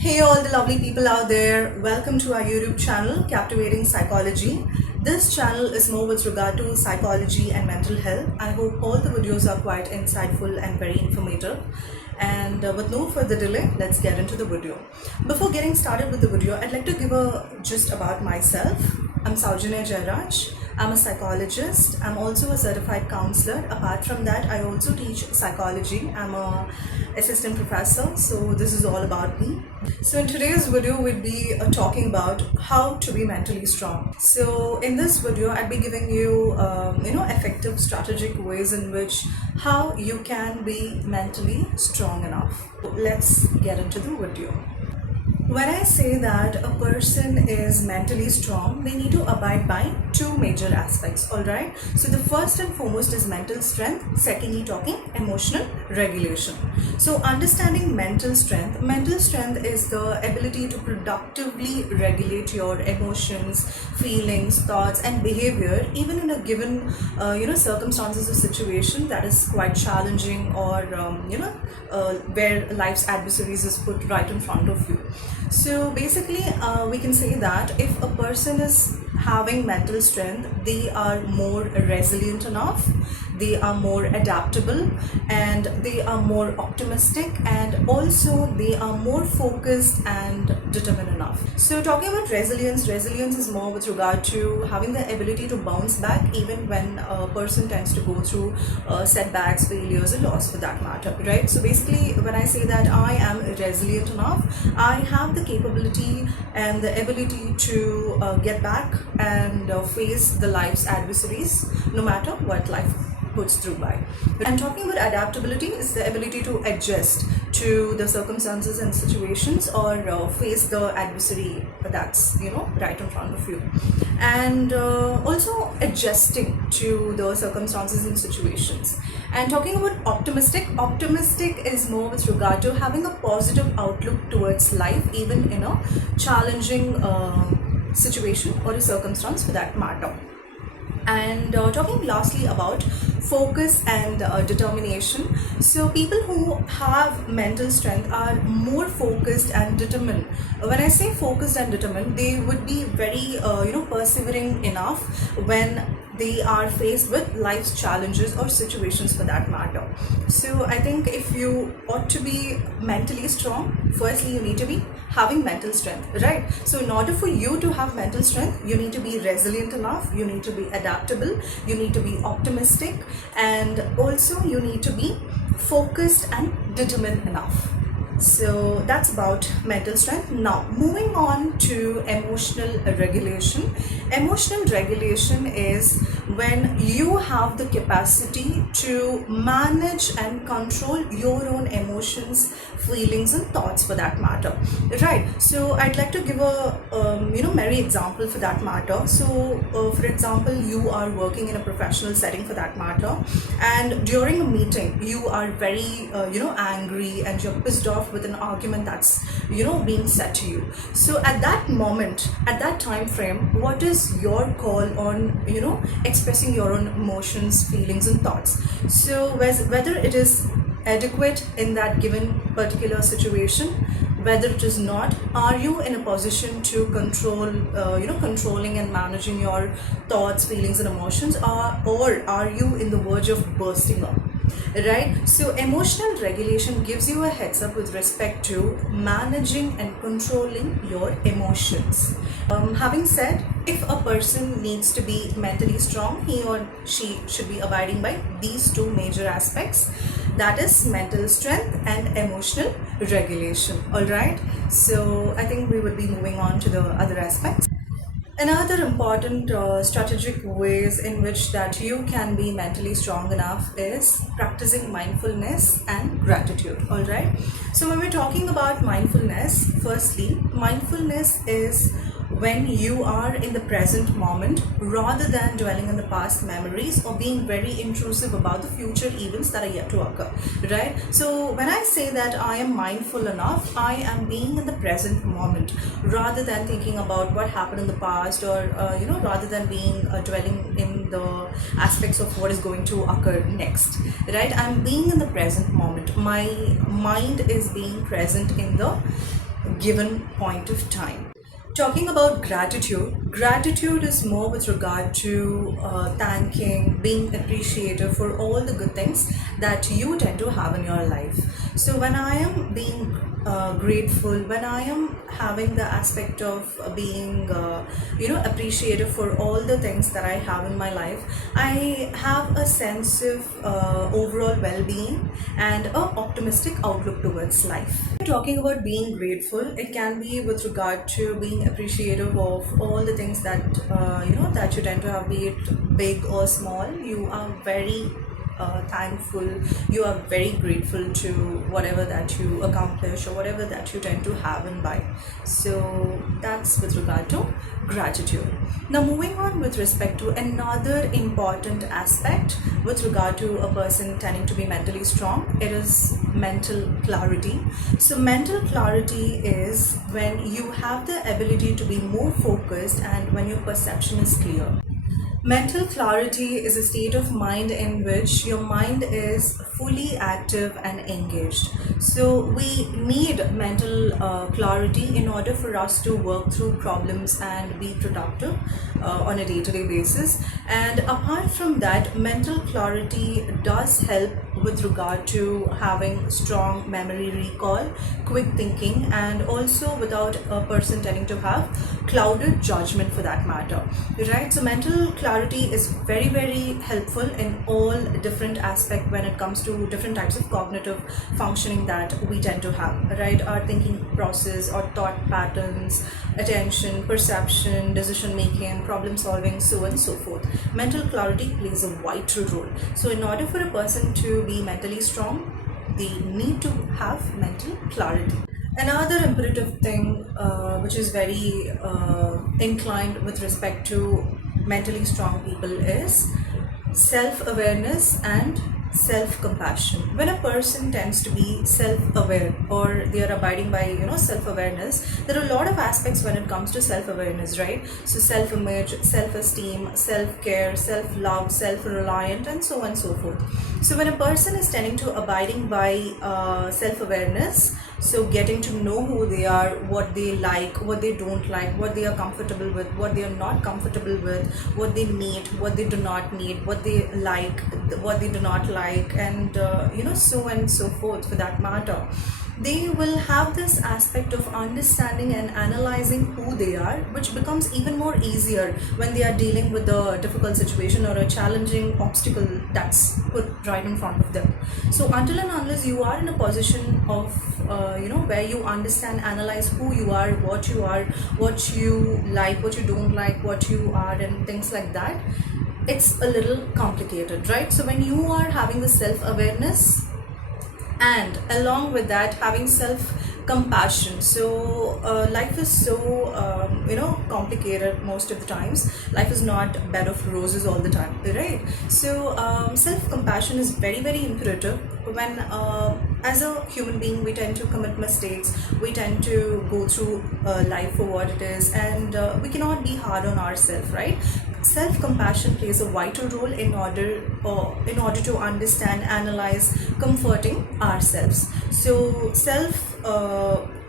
Hey all the lovely people out there, welcome to our YouTube channel Captivating Psychology. This channel is more with regard to psychology and mental health. I hope all the videos are quite insightful and very informative. And with no further delay, let's get into the video. Before getting started with the video, I'd like to give a gist about myself. I'm Saujanya Jairaj. I'm a psychologist. I'm also a certified counselor. Apart from that, I also teach psychology. I'm a assistant professor. So this is all about me. So in today's video, we'll be talking about how to be mentally strong. So in this video, I'll be giving you, effective strategic ways in which how you can be mentally strong enough. Let's get into the video. When I say that a person is mentally strong, they need to abide by two major aspects, alright? So the first and foremost is mental strength, secondly talking emotional regulation. So understanding mental strength is the ability to productively regulate your emotions, feelings, thoughts and behavior even in a given circumstances or situation that is quite challenging or where life's adversaries is put right in front of you. So basically we can say that if a person is having mental strength, they are more resilient enough, they are more adaptable, and they are more optimistic, and also they are more focused and determined enough. So talking about resilience is more with regard to having the ability to bounce back even when a person tends to go through setbacks, failures and loss for that matter, right? So basically when I say that I am resilient enough, I have the capability and the ability to get back and face the life's adversaries no matter what life puts through by. And talking about adaptability is the ability to adjust to the circumstances and situations or face the adversary that's right in front of you, and also adjusting to the circumstances and situations. And talking about optimistic is more with regard to having a positive outlook towards life even in a challenging situation or a circumstance for that matter. And talking lastly about focus and determination. So people who have mental strength are more focused and determined. When I say focused and determined, they would be very persevering enough when they are faced with life's challenges or situations for that matter. So I think if you ought to be mentally strong, firstly you need to be having mental strength, right? So in order for you to have mental strength, you need to be resilient enough, you need to be adaptable, you need to be optimistic, and also you need to be focused and determined enough. So that's about mental strength. Now moving on to emotional regulation. Emotional regulation is when you have the capacity to manage and control your own emotions, feelings and thoughts for that matter, right? So I'd like to give a merry example for that matter. So for example, you are working in a professional setting for that matter, and during a meeting you are very angry and you're pissed off with an argument that's being said to you. So at that moment, at that time frame, what is your call on expressing your own emotions, feelings and thoughts? So whether it is adequate in that given particular situation, whether it is not, are you in a position to control controlling and managing your thoughts, feelings and emotions, or are you in the verge of bursting up? Right? So emotional regulation gives you a heads up with respect to managing and controlling your emotions. Having said, if a person needs to be mentally strong, he or she should be abiding by these two major aspects, that is mental strength and emotional regulation. Alright, so I think we would be moving on to the other aspects. Another important strategic ways in which that you can be mentally strong enough is practicing mindfulness and gratitude. All right. So when we're talking about mindfulness, firstly, mindfulness is when you are in the present moment rather than dwelling on the past memories or being very intrusive about the future events that are yet to occur, right? So when I say that I am mindful enough, I am being in the present moment rather than thinking about what happened in the past or rather than being dwelling in the aspects of what is going to occur next, right? I'm being in the present moment. My mind is being present in the given point of time. Talking about gratitude, gratitude is more with regard to thanking, being appreciative for all the good things that you tend to have in your life. So when I am being grateful, when I am having the aspect of being appreciative for all the things that I have in my life, I have a sense of overall well-being and a optimistic outlook towards life. Talking about being grateful, it can be with regard to being appreciative of all the things that that you tend to have, be it big or small. You are very thankful, you are very grateful to whatever that you accomplish or whatever that you tend to have and buy. So that's with regard to gratitude. Now moving on with respect to another important aspect with regard to a person tending to be mentally strong, it is mental clarity. So mental clarity is when you have the ability to be more focused and when your perception is clear. Mental clarity is a state of mind in which your mind is fully active and engaged. So, we need mental clarity in order for us to work through problems and be productive on a day to day basis. And apart from that, mental clarity does help with regard to having strong memory recall, quick thinking, and also without a person tending to have clouded judgment for that matter, right? So mental clarity is very very helpful in all different aspects when it comes to different types of cognitive functioning that we tend to have, right? Our thinking process, our thought patterns, attention, perception, decision making, problem solving, so on and so forth. Mental clarity plays a vital role. So in order for a person to be mentally strong, they need to have mental clarity. Another imperative thing which is very inclined with respect to mentally strong people is self-awareness and self-compassion. When a person tends to be self-aware or they are abiding by self-awareness, there are a lot of aspects when it comes to self-awareness, right? So self-image, self-esteem, self-care, self-love, self-reliant, and so on and so forth. So when a person is tending to abiding by self-awareness, so getting to know who they are, what they like, what they don't like, what they are comfortable with, what they are not comfortable with, what they need, what they do not need, what they like, what they do not like, and so on and so forth for that matter. They will have this aspect of understanding and analyzing who they are, which becomes even more easier when they are dealing with a difficult situation or a challenging obstacle that's put right in front of them. So until and unless you are in a position of where you understand, analyze who you are, what you like, what you don't like, what you are, and things like that, it's a little complicated, right? So when you are having the self-awareness and along with that having self compassion, so life is so complicated. Most of the times life is not a bed of roses all the time, right? So self compassion is very very imperative when as a human being we tend to commit mistakes, we tend to go through life for what it is, and we cannot be hard on ourselves, right? Self-compassion plays a vital role in order to understand, analyze, comforting ourselves. So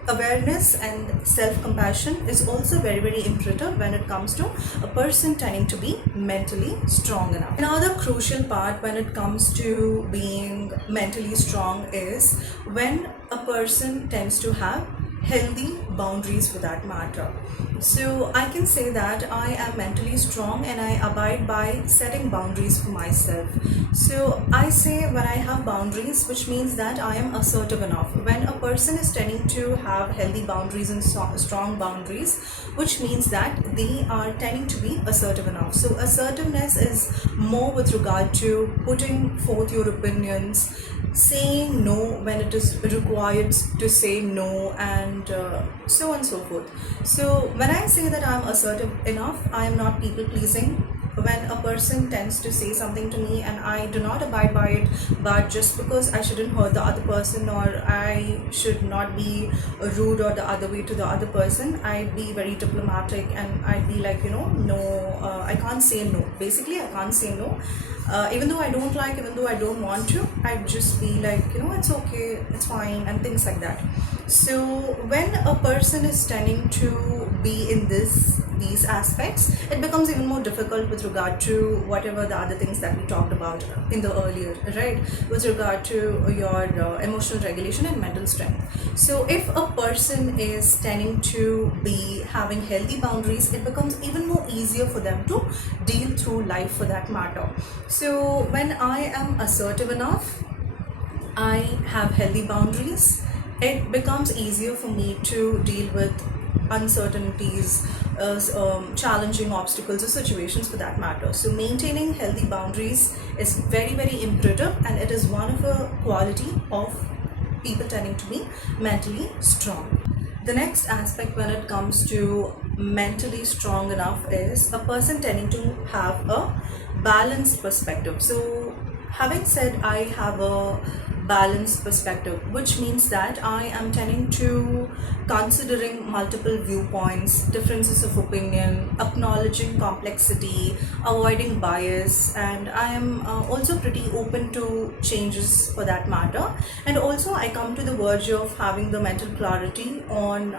awareness and self-compassion is also very very imperative when it comes to a person tending to be mentally strong enough. Another crucial part when it comes to being mentally strong is when a person tends to have healthy boundaries for that matter. So I can say that I am mentally strong and I abide by setting boundaries for myself. So I say when I have boundaries, which means that I am assertive enough. When a person is tending to have healthy boundaries and strong boundaries, which means that they are tending to be assertive enough. So assertiveness is more with regard to putting forth your opinions, saying no when it is required to say no, and so on and so forth. So when I say that I'm assertive enough, I am not people pleasing. when a person tends to say something to me and I do not abide by it, but just because I shouldn't hurt the other person, or I should not be rude or the other way to the other person, I'd be very diplomatic and I'd be like, no, I can't say no. Basically, I can't say no. Even though I don't like, even though I don't want to, I'd just be like, it's okay, it's fine, and things like that. So when a person is tending to be in these aspects, it becomes even more difficult with regard to whatever the other things that we talked about in the earlier, right, with regard to your emotional regulation and mental strength. So if a person is tending to be having healthy boundaries, it becomes even more easier for them to deal through life, for that matter. So when I am assertive enough, I have healthy boundaries, it becomes easier for me to deal with uncertainties, challenging obstacles or situations, for that matter. So maintaining healthy boundaries is very, very imperative, and it is one of a quality of people tending to be mentally strong. The next aspect when it comes to mentally strong enough is a person tending to have a balanced perspective. So having said I have a balanced perspective, which means that I am tending to considering multiple viewpoints, differences of opinion, acknowledging complexity, avoiding bias, and I am also pretty open to changes, for that matter. And also I come to the verge of having the mental clarity on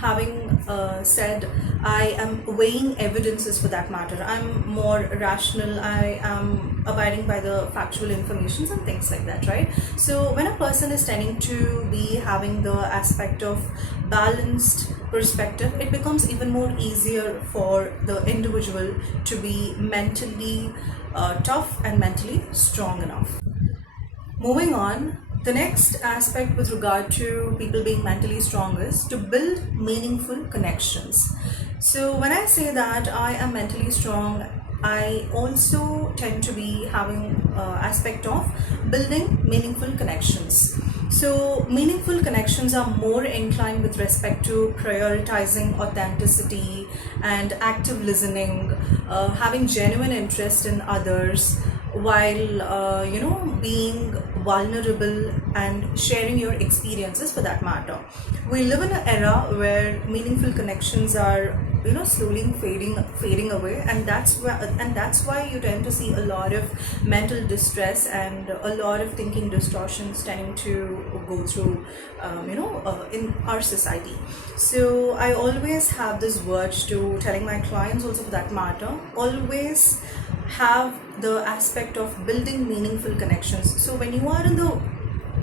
having said I am weighing evidences, for that matter. I'm more rational, I am abiding by the factual informations and things like that, right? So when a person is tending to be having the aspect of balanced perspective, it becomes even more easier for the individual to be mentally tough and mentally strong enough. Moving on, the next aspect with regard to people being mentally strong is to build meaningful connections. So when I say that I am mentally strong, I also tend to be having aspect of building meaningful connections. So meaningful connections are more inclined with respect to prioritizing authenticity and active listening, having genuine interest in others, while being vulnerable and sharing your experiences, for that matter. We live in an era where meaningful connections are slowly fading away, and that's why you tend to see a lot of mental distress and a lot of thinking distortions tending to go through in our society. So I always have this verge to telling my clients also, for that matter, always have the aspect of building meaningful connections. So when you are in the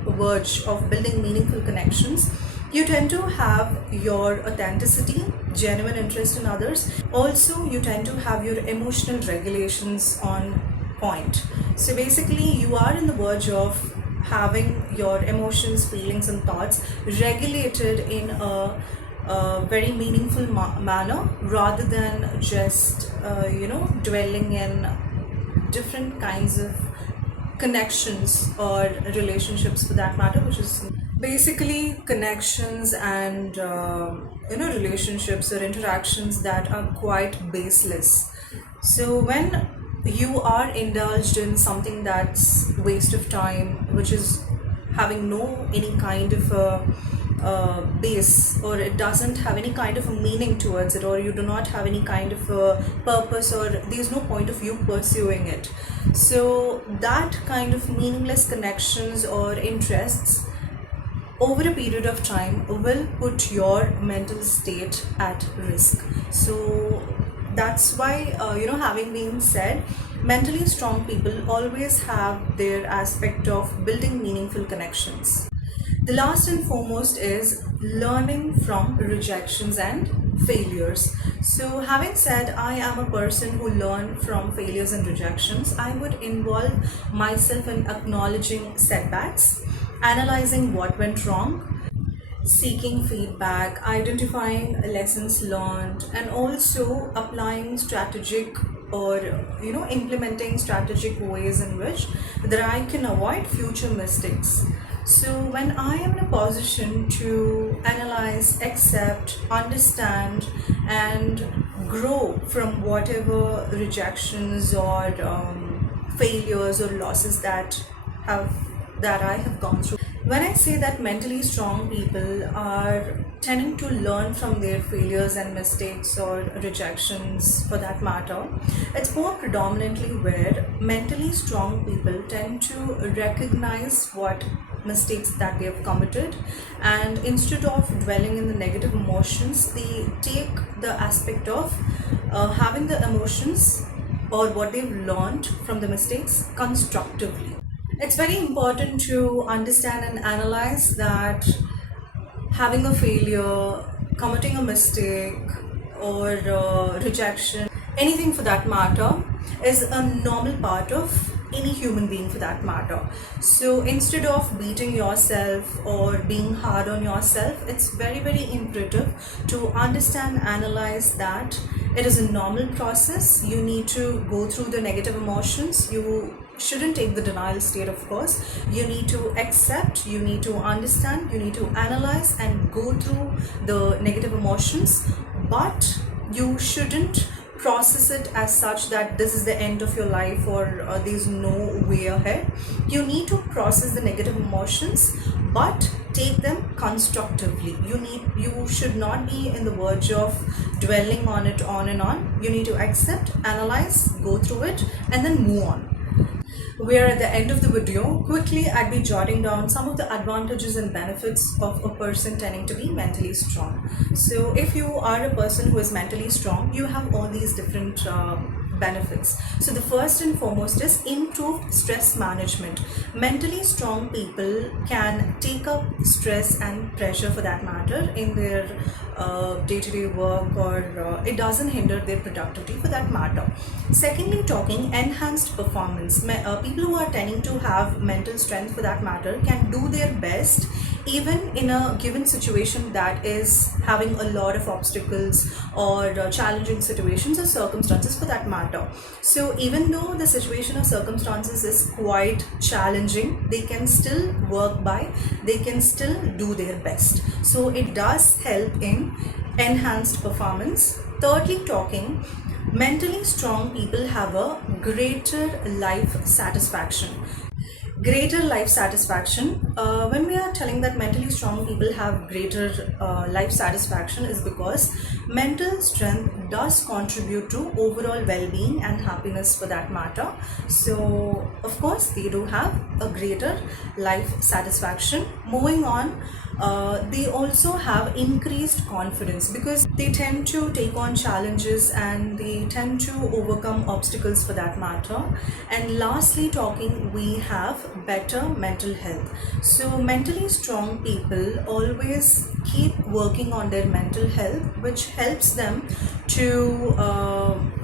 verge of building meaningful connections, you tend to have your authenticity, genuine interest in others. Also, you tend to have your emotional regulations on point. So basically, you are in the verge of having your emotions, feelings, and thoughts regulated in a very meaningful manner, rather than just dwelling in different kinds of connections or relationships, for that matter, which is basically connections and relationships or interactions that are quite baseless. So when you are indulged in something that's waste of time, which is having no any kind of a base, or it doesn't have any kind of a meaning towards it, or you do not have any kind of a purpose, or there's no point of you pursuing it, so that kind of meaningless connections or interests over a period of time will put your mental state at risk. So that's why having been said, mentally strong people always have their aspect of building meaningful connections. The last and foremost is learning from rejections and failures. So having said I am a person who learn from failures and rejections, I would involve myself in acknowledging setbacks, analyzing what went wrong, seeking feedback, identifying lessons learned, and also applying strategic or implementing strategic ways in which that I can avoid future mistakes. So when I am in a position to analyze, accept, understand, and grow from whatever rejections or failures or losses have that I have gone through. When I say that mentally strong people are tending to learn from their failures and mistakes or rejections for that matter, it's more predominantly where mentally strong people tend to recognize what mistakes that they have committed, and instead of dwelling in the negative emotions, they take the aspect of having the emotions or what they've learned from the mistakes constructively. It's very important to understand and analyze that having a failure, committing a mistake, or rejection, anything for that matter, is a normal part of any human being for that matter. So instead of beating yourself or being hard on yourself, it's very, very imperative to understand, analyze that it is a normal process. You need to go through the negative emotions. You shouldn't take the denial state, of course. You need to accept, you need to understand, you need to analyze and go through the negative emotions, but you shouldn't process it as such that this is the end of your life or there's no way ahead. You need to process the negative emotions, but take them constructively. You should not be in the verge of dwelling on it on and on. You need to accept, analyze, go through it, and then move on. We're at the end of the video. Quickly, I'd be jotting down some of the advantages and benefits of a person tending to be mentally strong. So if you are a person who is mentally strong, you have all these different benefits. So the first and foremost is improved stress management. Mentally strong people can take up stress and pressure for that matter in their day-to-day work, or it doesn't hinder their productivity for that matter. Secondly, talking enhanced performance. People who are tending to have mental strength for that matter can do their best even in a given situation that is having a lot of obstacles or challenging situations or circumstances for that matter. So even though the situation or circumstances is quite challenging, they can still work by, they can still do their best. So it does help in enhanced performance. Thirdly, talking, mentally strong people have a greater life satisfaction. Greater life satisfaction. When we are telling that mentally strong people have greater life satisfaction, is because mental strength does contribute to overall well-being and happiness for that matter. So of course they do have a greater life satisfaction. Moving on, they also have increased confidence because they tend to take on challenges and they tend to overcome obstacles for that matter. And lastly, talking, we have better mental health. So mentally strong people always keep working on their mental health, which helps them to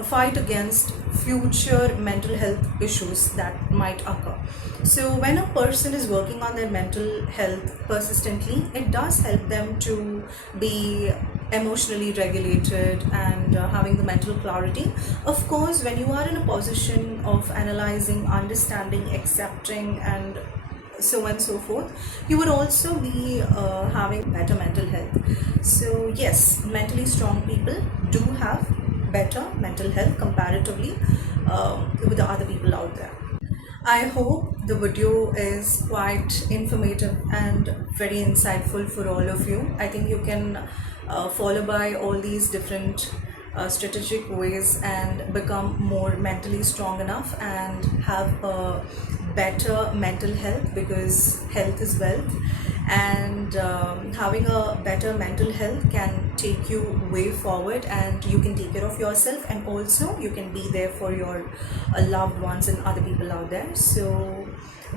fight against future mental health issues that might occur. So when a person is working on their mental health persistently, it does help them to be emotionally regulated and having the mental clarity. Of course, when you are in a position of analyzing, understanding, accepting, and so on and so forth, you would also be having better mental health. So yes, mentally strong people do have better mental health comparatively with the other people out there. I hope the video is quite informative and very insightful for all of you. I think you can follow by all these different strategic ways and become more mentally strong enough and have a better mental health, because health is wealth, and having a better mental health can take you way forward, and you can take care of yourself, and also you can be there for your loved ones and other people out there. So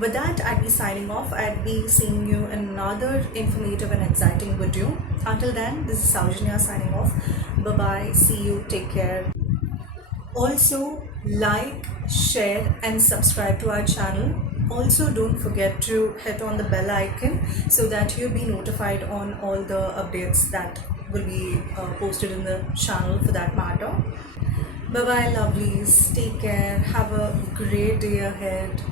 with that, I'd be signing off. I'd be seeing you in another informative and exciting video. Until then, this is Saujanya signing off. Bye bye, see you, take care. Also, like, share and subscribe to our channel. Also, don't forget to hit on the bell icon so that you'll be notified on all the updates that will be posted in the channel for that matter. Bye bye, lovelies, take care, have a great day ahead.